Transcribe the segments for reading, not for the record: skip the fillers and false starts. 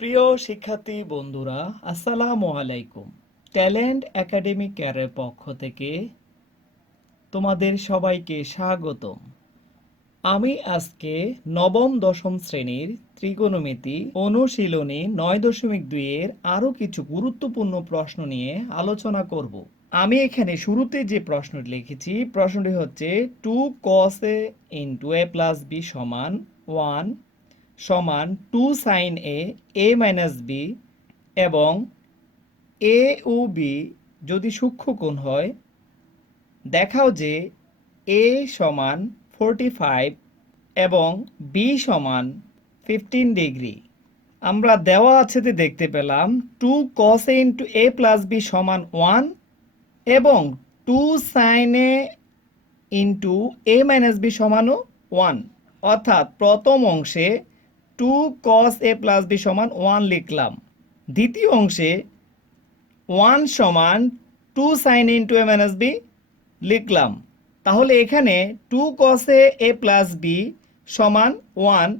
প্রিয় শিক্ষার্থী বন্ধুরা, আসসালামু আলাইকুম। ট্যালেন্ট একাডেমি কেয়ারের পক্ষ থেকে তোমাদের সবাইকে স্বাগতম। আমি আজকে নবম দশম শ্রেণীর ত্রিকোণমিতি অনুশীলনী ৯.২ এর আরও কিছু গুরুত্বপূর্ণ প্রশ্ন নিয়ে আলোচনা করব। আমি এখানে শুরুতে যে প্রশ্নটি লিখেছি, প্রশ্নটি হচ্ছে 2 cos a into a plus b সমান 1 সমান 2 sin a মাইনাস b এবং a ও b যদি সূক্ষ্মকোণ হয়, দেখাও যে a সমান 45 এবং b সমান 15 ডিগ্রি। আমরা দেওয়া আছে দেখতে পেলাম 2 cos a into a plus b সমান 1 এবং 2 sin a into a minus b সমানও 1, অর্থাৎ প্রথম অংশে 2 cos a প্লাস b সমান 1 লিখলাম, দ্বিতীয় অংশে 1 সমান 2 sin a into a minus b লিখলাম। তাহলে এখানে 2 cos a প্লাস b সমান 1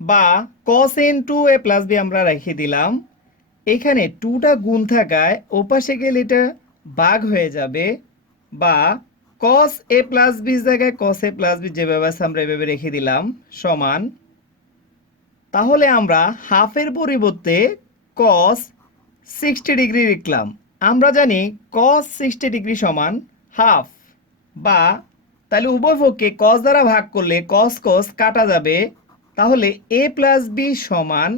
বা cos a into a plus b আমরা রেখে দিলাম। এখানে 2টা গুণ থাকায় ওপাশে গেলে এটা ভাগ হয়ে যাবে, বা cos a প্লাস b জায়গায় cos a প্লাস b যেভাবে আছে আমরা এভাবে রেখে দিলাম সমান। তাহলে আমরা হাফের পরিবর্তে cos 60 ডিগ্রি লিখলাম। আমরা জানি cos 60 ডিগ্রি সমান হাফ, বা তাহলে উভয় পক্ষে cos দ্বারা ভাগ করলে cos cos কাটা যাবে। তাহলে a প্লাস b সমান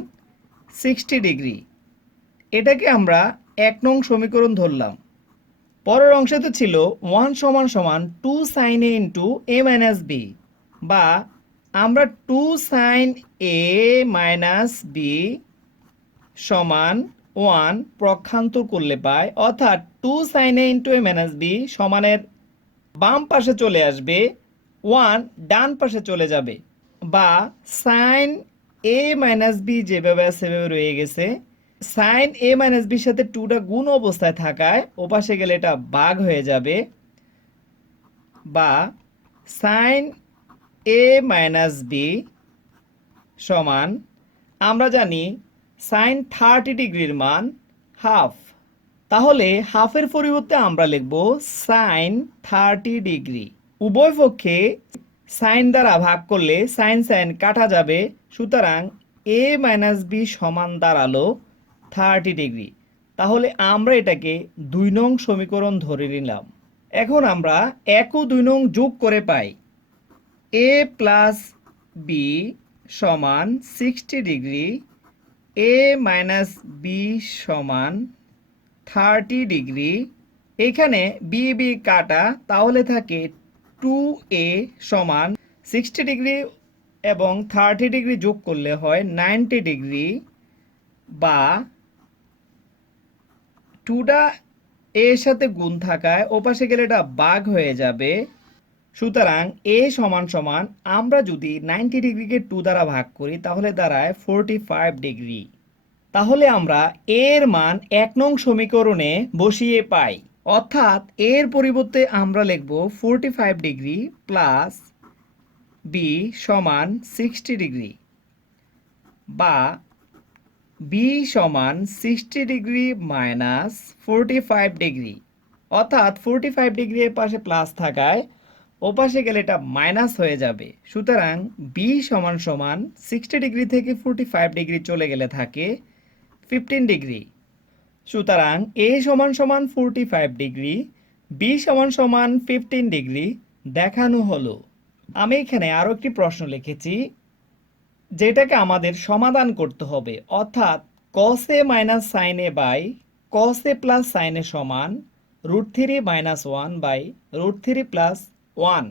60 ডিগ্রি। এটাকে আমরা 1 নং সমীকরণ ধরলাম। পরের অংশে ছিল 1 সমান সমান 2 sin a into a minus b, বা আমরা 2 sin a মাইনাস b সমান 1 পক্ষান্তর করলে পাই, অর্থাৎ 2 sin a into a minus b সমানের বাম পাশে চলে আসবে, 1 ডান পাশে চলে যাবে, বা sin a মাইনাস b যেভাবে আছে সেভাবে রয়ে গেছে। sin a মাইনাস b সাথে 2টা গুণ অবস্থায় থাকায় ওপাশে গেলে এটা ভাগ হয়ে যাবে, বা sin a মাইনাস b সমান, আমরা জানি sin 30 ডিগ্রির মান হাফ। তাহলে হাফের পরিবর্তে আমরা লিখব sin 30 ডিগ্রি। উভয় পক্ষে সাইন দ্বারা ভাগ করলে সাইন সাইন কাটা যাবে, সুতরাং a মাইনাস b সমান দাঁড়ালো 30 ডিগ্রি। তাহলে আমরা এটাকে 2 নং সমীকরণ ধরে নিলাম। এখন আমরা 1 ও 2 নং যোগ করে পাই a প্লাস b সমান 60 ডিগ্রি, a মাইনাস b সমান 30 ডিগ্রি। এখানে বি বি কাটা, তাহলে থাকে 2a সমান 60 ডিগ্রি এবং 30 ডিগ্রি যোগ করলে হয় 90 ডিগ্রি, বা 2টা এর সাথে গুণ থাকায় ওপাশে গেলে এটা ভাগ হয়ে যাবে। সুতরাং a সমান সমান, আমরা যদি 90 ডিগ্রিকে 2 দ্বারা ভাগ করি তাহলে দাঁড়ায় 45 ডিগ্রি। তাহলে আমরা এর মান 1 নং সমীকরণে বসিয়ে পাই, অর্থাৎ এর পরিবর্তে আমরা লিখব 45 ডিগ্রি প্লাস b সমান 60 ডিগ্রি, বা b সমান 60 ডিগ্রি মাইনাস 45 ডিগ্রি, অর্থাৎ 45 ডিগ্রি এর পাশে প্লাস থাকায় ওপাশে গেলে এটা মাইনাস হয়ে যাবে। সুতরাং b সমান সমান 60 ডিগ্রি থেকে 45 ডিগ্রি চলে গেলে থাকে 15 ডিগ্রি। সুতরাং a সমান সমান 45 ডিগ্রি, b সমান সমান 15 ডিগ্রি দেখানো হলো। আমি এখানে আরো একটি প্রশ্ন লিখেছি, যেটাকে আমাদের সমাধান করতে হবে, অর্থাৎ cos a minus sin a by cos a plus sin a সমান √3 মাইনাস 1 বাই √3 প্লাস 1।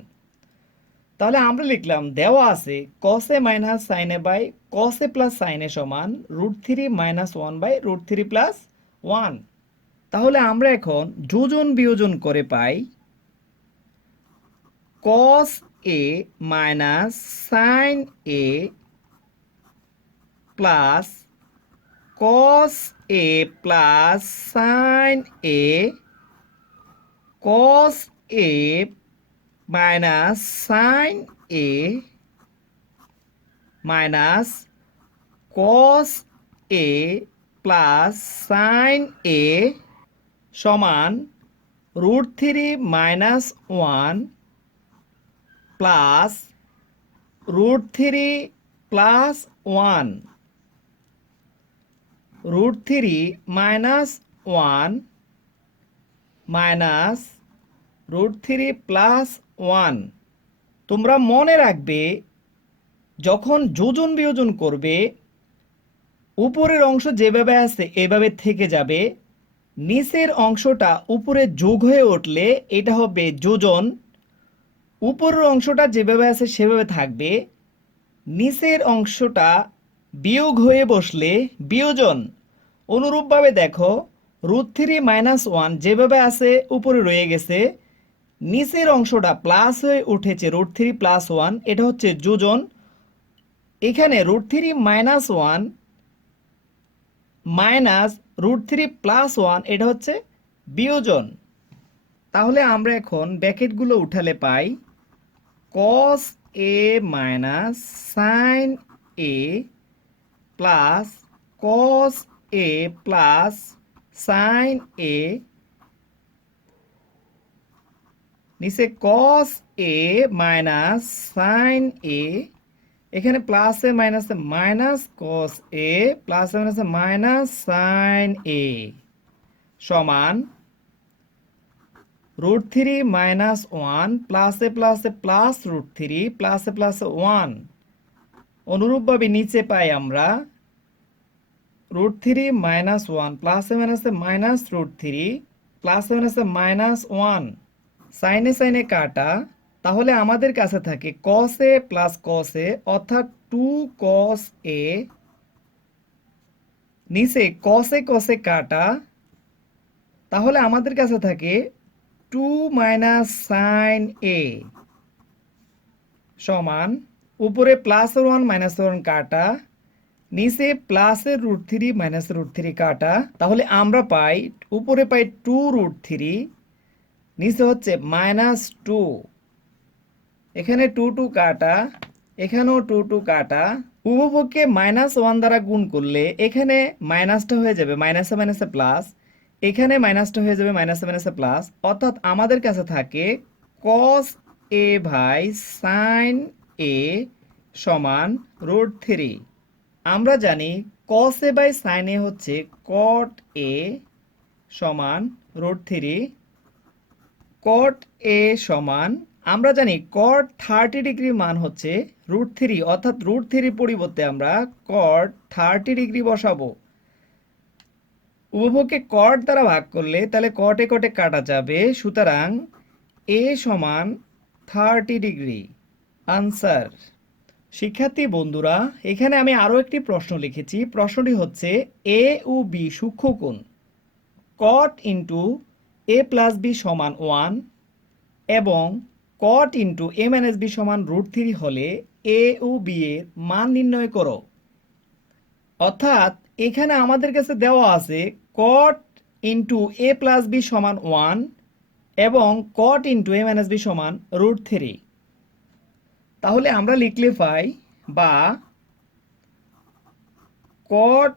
তাহলে আমরা লিখলাম দেওয়া আছে cos a minus sin a by cos a plus sin a সমান √3 মাইনাস 1 বাই √3 প্লাস 1। তাহলে আমরা এখন যোজন বিয়োজন করে পাই cos a minus sin a plus cos a plus sin a, cos a minus sin a minus cos a plus sine a সমান √3 minus 1 plus √3 plus 1 √3 minus 1 minus √3 plus 1। তোমরা মনে রাখবে যখন যোজন বিয়োজন করবে উপরের অংশ যেভাবে আছে এভাবে থেকে যাবে, নিচের অংশটা উপরে যোগ হয়ে উঠলে এটা হবে যোজন, উপরের অংশটা যেভাবে আছে সেভাবে থাকবে, নিচের অংশটা বিয়োগ হয়ে বসলে বিয়োজন। অনুরূপভাবে দেখো √3 মাইনাস 1 যেভাবে আছে উপরে রয়ে গেছে, নিচের অংশটা প্লাস হয়ে উঠেছে √3 প্লাস 1, এটা হচ্ছে যোজন। এখানে √3 মাইনাস 1 মাইনাস √3 প্লাস 1 এটা হচ্ছে বিয়োজন। তাহলে আমরা এখন ব্র্যাকেটগুলো উঠালে পাই cos a minus sine a plus cos a plus sign a, নিচে cos a minus sine a, এখানে প্লাসে মাইনাসে মাইনাস cos a প্লাসে মাইনাসে মাইনাস সাইন a সমান √3 মাইনাস 1 প্লাসে প্লাসে প্লাস √3 প্লাসে প্লাসে 1। অনুরূপভাবে নিচে পাই আমরা √3 মাইনাস 1 প্লাসে মাইনাসে মাইনাস √3 প্লাসে মাইনাসে মাইনাস 1। সাইনে সাইনে কাটা, তাহলে আমাদের কাছে থাকে cos a plus cos a অর্থাৎ 2 cos a, নিচে cos a cos a কাটা, তাহলে আমাদের কাছে থাকে 2 মাইনাস সাইন a সমান উপরে প্লাস 1 মাইনাস 1 কাটা, নিচে প্লাসের √3 মাইনাস √3 কাটা, তাহলে আমরা পাই উপরে পাই 2√3, নিচে হচ্ছে মাইনাস 2, এখানে 2 2 কাটা, এখানেও 2 2 কাটা, উভয়পক্ষে -1 দ্বারা গুণ করলে এখানে মাইনাসটা হয়ে যাবে মাইনাসে মাইনাসে প্লাস, এখানে মাইনাসটা হয়ে যাবে মাইনাসে মাইনাসে প্লাস, অর্থাৎ আমাদের কাছে থাকে cos a by sine a সমান √3। আমরা জানি cos a by sine a হচ্ছে cot a সমান √3। cot a সমান আমরা জানি cot 30 ডিগ্রির মান হচ্ছে √3, অর্থাৎ √3 পরিবর্তে আমরা cot 30 ডিগ্রি বসাবো। উভয়পক্ষে cot দ্বারা ভাগ করলে তাহলে cot এ cot এ কাটা যাবে, সুতরাং a সমান 30 ডিগ্রি। আনসার। শিক্ষার্থী বন্ধুরা, এখানে আমি আরও একটি প্রশ্ন লিখেছি। প্রশ্নটি হচ্ছে a ও b সূক্ষ্মকোণ cot into a plus b সমান 1 এবং cot into a minus b সমান √3 হলে a ও b এর মান নির্ণয় করো। অর্থাৎ এখানে আমাদের কাছে দেওয়া আছে cot into a plus b সমান 1 এবং cot into a minus b সমান √3। তাহলে আমরা লিখলে পাই বা cot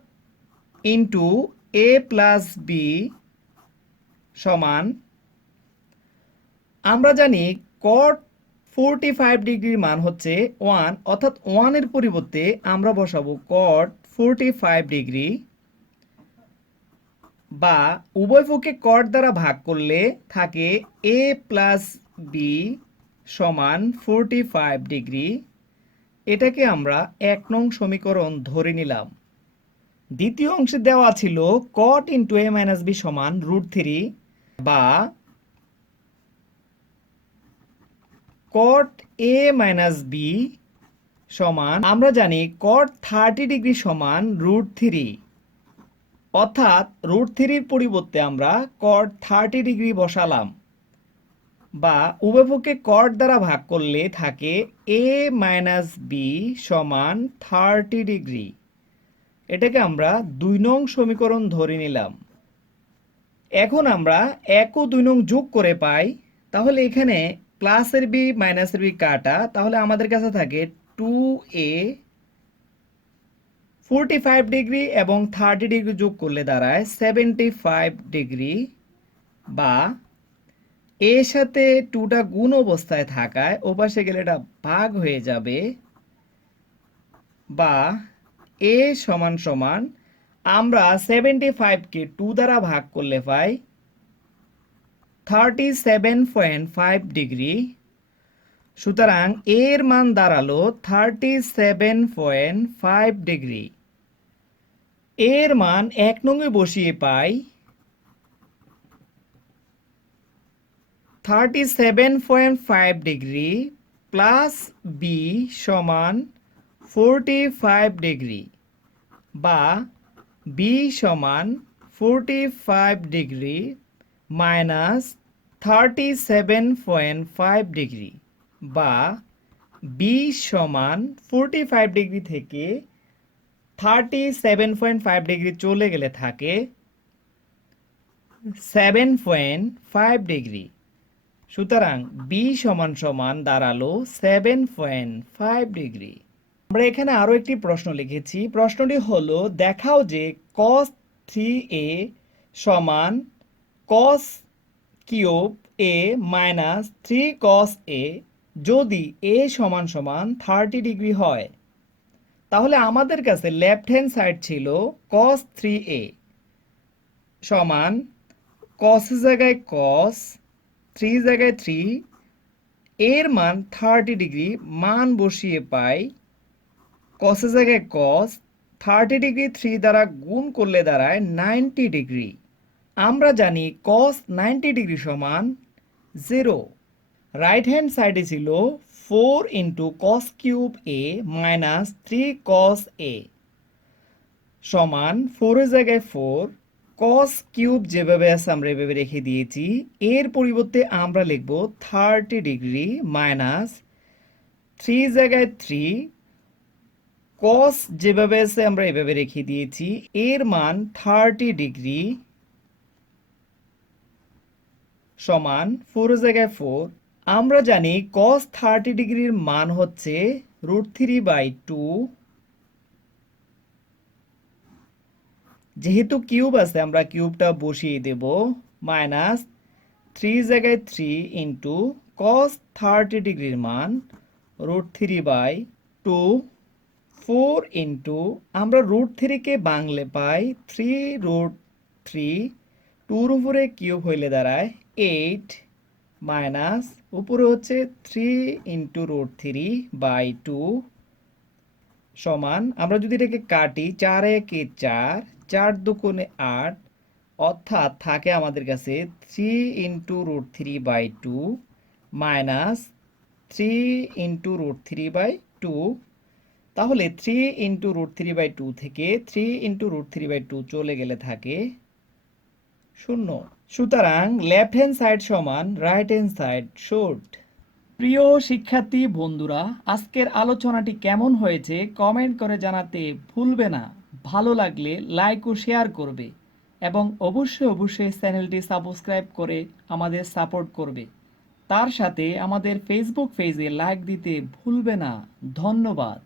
into a plus b সমান, আমরা জানি cot 45 ডিগ্রির মান হচ্ছে 1, অর্থাৎ 1 এর পরিবর্তে আমরা বসাবো cot 45 ডিগ্রি, বা উভয় পক্ষে cot দ্বারা ভাগ করলে থাকে a প্লাস b সমান 45 ডিগ্রি। এটাকে আমরা 1 নং সমীকরণ ধরে নিলাম। দ্বিতীয় অংশে দেওয়া ছিল cot into a minus b সমান √3 বা cot a মাইনাস b সমান, আমরা জানি cot 30 ডিগ্রি সমান √3, অর্থাৎ √3 পরিবর্তে আমরা cot 30 ডিগ্রি বসালাম, বা উভয়পক্ষে cot দ্বারা ভাগ করলে থাকে a মাইনাস b সমান 30 ডিগ্রি। এটাকে আমরা 2 নং সমীকরণ ধরে নিলাম। এখন আমরা 1 ও 2 নং যোগ করে পাই, তাহলে এখানে প্লাসের b মাইনাসের b কাটা, তাহলে আমাদের কাছে থাকে 2a 45 ডিগ্রি এবং 30 ডিগ্রি যোগ করলে দাঁড়ায় 75 ডিগ্রি, বা এর সাথে 2টা গুণ অবস্থায় থাকায় ওপাশে গেলে এটা ভাগ হয়ে যাবে, বা এ সমান সমান আমরা 75কে 2 দ্বারা ভাগ করলে পাই 37.5 ডিগ্রি। সুতরাং এর মান দাঁড়ালো 37.5 ডিগ্রি। এর মান 1 নংয়ে বসিয়ে পাই 37.5 ডিগ্রি প্লাস বি সমান 45 ডিগ্রি, বা বি সমান 45 ডিগ্রি মাইনাস 37.5 ডিগ্রি, বা বি সমান 45 ডিগ্রি থেকে 37.5 ডিগ্রি চলে গেলে থাকে 7.5 ডিগ্রি। সুতরাং বি সমান সমান দাঁড়ালো 7.5 ডিগ্রি। আমরা এখানে আরো একটি প্রশ্ন লিখেছি। প্রশ্নটি হলো, দেখাও যে cos 3a সমান cos cube a minus 3 cos a যদি a সমান সমান 30 ডিগ্রি হয়। তাহলে আমাদের কাছে লেফট হ্যান্ড সাইড ছিল cos 3a সমান cos এর জায়গায় cos, 3 জায়গায় 3, এর মান 30 ডিগ্রি, মান বসিয়ে পাই cos এর জায়গায় cos, 30 ডিগ্রি 3 দ্বারা গুণ করলে দাঁড়ায় 90 ডিগ্রি। আমরা জানি cos 90 ডিগ্রি সমান 0। রাইট হ্যান্ড সাইডে ছিল 4 into cos cube a minus 3 cos a সমান 4 এর জায়গায় 4, cos কিউব যেভাবে আছে আমরা এভাবে রেখে দিয়েছি, এর পরিবর্তে আমরা লিখব 30 ডিগ্রি মাইনাস 3 জায়গায় 3, cos যেভাবে আছে আমরা এভাবে রেখে দিয়েছি, এর মান 30 ডিগ্রি সমান 4 এর জায়গায় 4। আমরা জানি cos 30 ডিগ্রির মান হচ্ছে √3/2। যেহেতু কিউব আছে আমরা কিউবটা বসিয়ে দেব, মাইনাস 3 জায়গায় 3 ইন্টু cos 30 ডিগ্রির মান √3/2, 4 ইন্টু আমরা √3কে বাংলে পাই 3√3, 2-র উপরে কিউব হইলে দাঁড়ায় 8, মাইনাস উপরে হচ্ছে 3 ইন্টু √3/2 সমান, আমরা যদি এটাকে কাটি 4 একে 4, 4 দুগুণে 8, অর্থাৎ থাকে আমাদের কাছে 3 ইন্টু √3/2 মাইনাস 3 ইন্টু √3/2। তাহলে 3 ইন্টু √3/2 থেকে 3 ইন্টু √3/2 চলে গেলে থাকে 0। সুতরাং লেফট হ্যান্ড সাইড সমান রাইট হ্যান্ড সাইড শর্ট। প্রিয় শিক্ষার্থী বন্ধুরা, আজকের আলোচনাটি কেমন হয়েছে কমেন্ট করে জানাতে ভুলবে না। ভালো লাগলে লাইক ও শেয়ার করবে এবং অবশ্যই চ্যানেলটি সাবস্ক্রাইব করে আমাদের সাপোর্ট করবে। তার সাথে আমাদের ফেসবুক পেজে লাইক দিতে ভুলবে না। ধন্যবাদ।